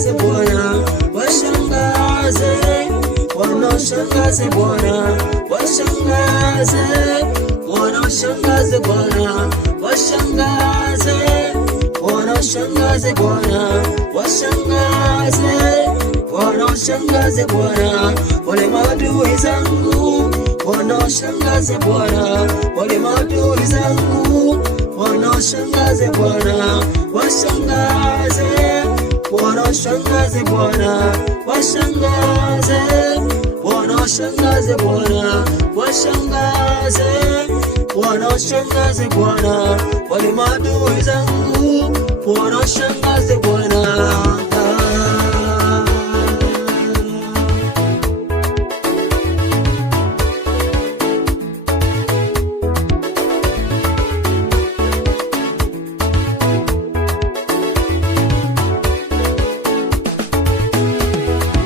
washangaze Bwana, washangaze, Bwana washangaze Bwana, washangaze, Bwana washangaze Bwana, washangaze, Bwana washangaze Bwana, washangaze, Bwana washangaze Bwana, wale maadui zangu, Bwana washangaze Bwana, wale maadui zangu, Bwana washangaze Bwana, washangaze, Bwana washangaze Bwana, washangaze, Bwana washangaze Bwana, washangaze, Bwana washangaze Bwana, wale maadui zangu, Bwana washangaze Bwana.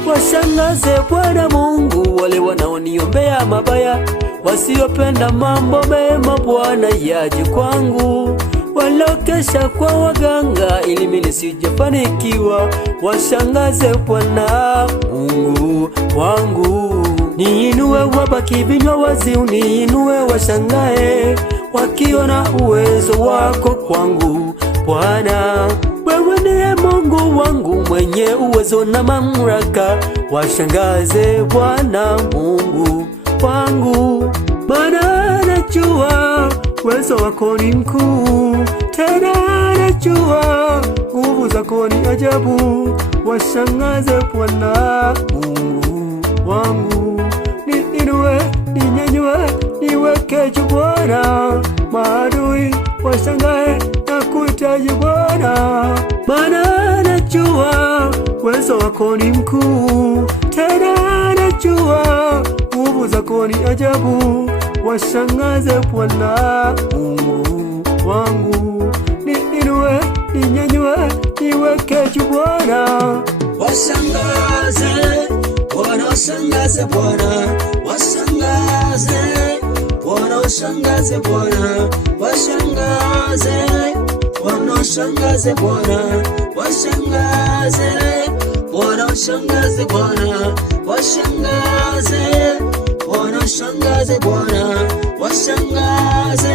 Washangaze Bwana Mungu wale wanaoniombea mabaya, wasiopenda mambo mema Bwana yaje kwangu, walokesha kwa waganga ili mimi nisijafanikiwa. Washangaze Bwana Mungu wangu, niinue wabaki vinywa wazi, uniinue washangae, wakiona uwezo wako kwangu Bwana. Wewe ndiye Mungu wangu mwenye uwezo na mamlaka, washangaze Bwana Mungu wangu. Maana najua uwezo wako ni mkuu, tena najua nguvu zako ni ajabu. Washangaze Bwana Mungu wangu, niinue, ninyanyue, niweke juu Bwana, maadui washangae na kuhitaji Bwana. Maana najua uwezo wako ni mkuu, tena najua nguvu zako ni ajabu. Washangaze Bwana Mungu wangu, niinue, ninyanyue, niweke juu Bwana. Washangaze Bwana, washangaze Bwana, washangaze Bwana, washangaze Bwana, washangaze Bwana, washangaze Bwana, washangaze Bwana, washangaze Bwana, washangaze Bwana, washangaze Bwana, washangaze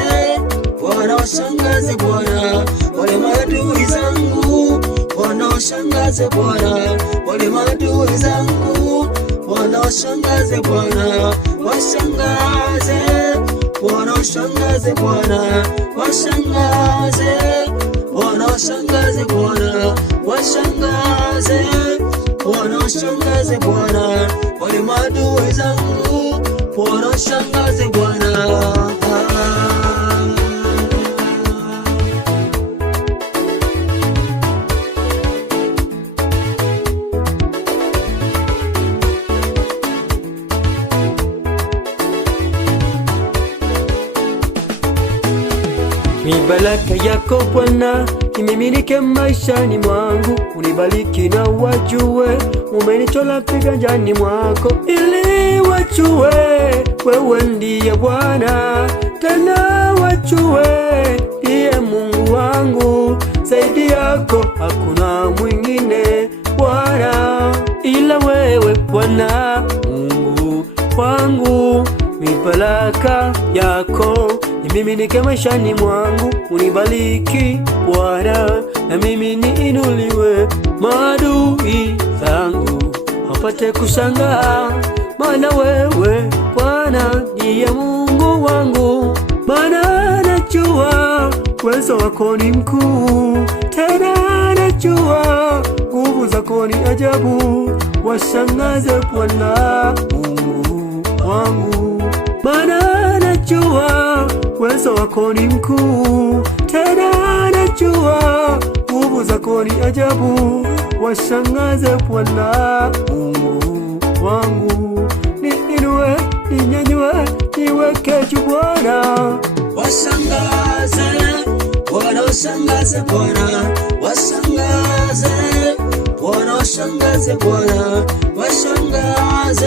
Bwana, washangaze Bwana, wale maadui zangu, Bwana washangaze Bwana, wale maadui zangu, Bwana washangaze Bwana, washangaze Bwana, washangaze Bwana, washangaze Bwana, washangaze Bwana, washangaze Bwana, washangaze Bwana, wale maadui zangu, Bwana washangaze Bwana. Baraka yako Bwana imiminike maishani mwangu, unibariki na wajue umenichola viganjani mwako, ili wajue wewe ndiye Bwana, tena wajue ndiye Mungu wangu. Zaidi yako hakuna mwingine Bwana, ila wewe Bwana Mungu wangu. Baraka yako imiminike maishani mwangu, unibariki Bwana, na mimi niinuliwe, maadui zangu wapate kushangaa. Maana wewe Bwana ndiye Mungu wangu, maana najua uwezo wako ni mkuu, tena najua nguvu zako ni ajabu. Washangaze Bwana Mungu wangu, maana najua uwezo wako ni mkuu, tena najua nguvu zako ni ajabu. Washangaze Bwana Mungu wangu, niinue, ninyanyue, niweke juu Bwana. Washangaze Bwana, washangaze Bwana, washangaze Bwana, washangaze Bwana, washangaze Bwana,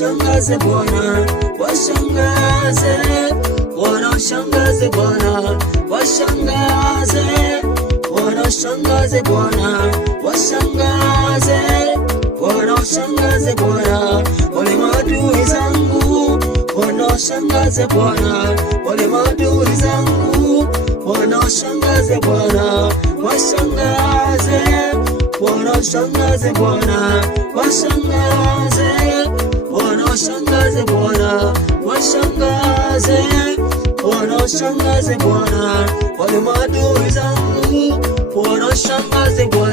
washangaze Bwana, washangaze Bwana, washangaze Bwana, washangaze Bwana washangaze Bwana, washangaze Bwana, washangaze Bwana, wale maadui zangu. Bwana washangaze Bwana, wale maadui zangu. Bwana washangaze Bwana, washangaze Bwana, washangaze Bwana, washangaze Bwana, washangaze Bwana, washangaze Bwana, washangaze Bwana, wale maadui zangu. Bwana washangaze Bwana.